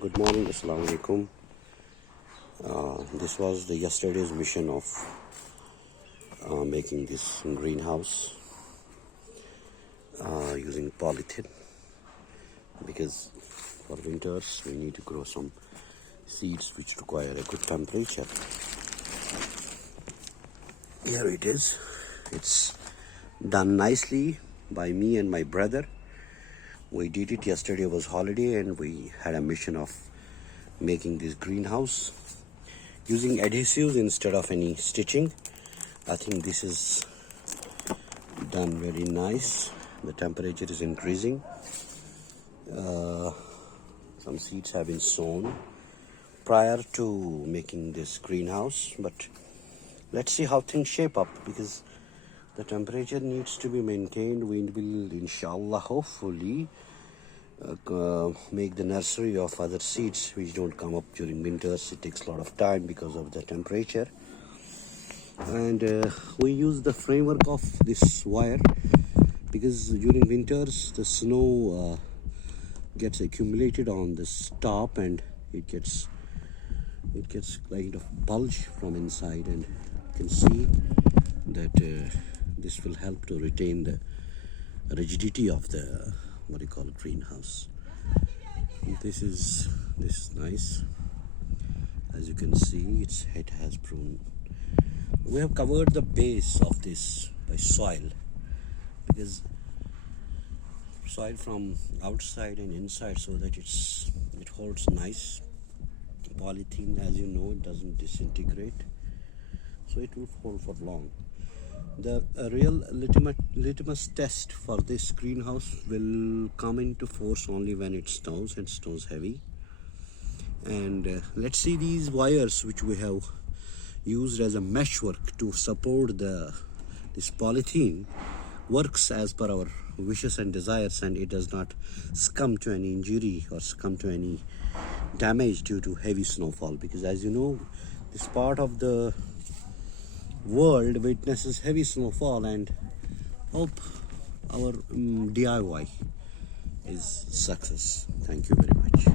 Good morning, Assalamu alaikum. This was the yesterday's mission of making this greenhouse using polythene, because for winters we need to grow some seeds which require a good temperature. Here it is. It's done nicely by me and my brother. We did it yesterday, was holiday, and we had a mission of making this greenhouse using adhesives instead of any stitching. I think this is done very nice. The temperature is increasing. Some seeds have been sown prior to making this greenhouse, but let's see how things shape up, because the temperature needs to be maintained. We will, inshallah, hopefully make the nursery of other seeds which don't come up during winters. It takes a lot of time because of the temperature, and we use the framework of this wire, because during winters the snow gets accumulated on this top, and it gets kind of bulge from inside, and you can see that this will help to retain the rigidity of the greenhouse. This is nice. As you can see, its head has pruned. We have covered the base of this by soil, because soil from outside and inside, so that it holds nice. Polythene, as you know, it doesn't disintegrate, so it will hold for long. The real litmus test for this greenhouse will come into force only when it snows, and snows heavy. And let's see these wires which we have used as a meshwork to support this polythene works as per our wishes and desires, and it does not succumb to any injury or succumb to any damage due to heavy snowfall, because as you know, this part of the world witnesses heavy snowfall, and hope our DIY is success. Thank you very much.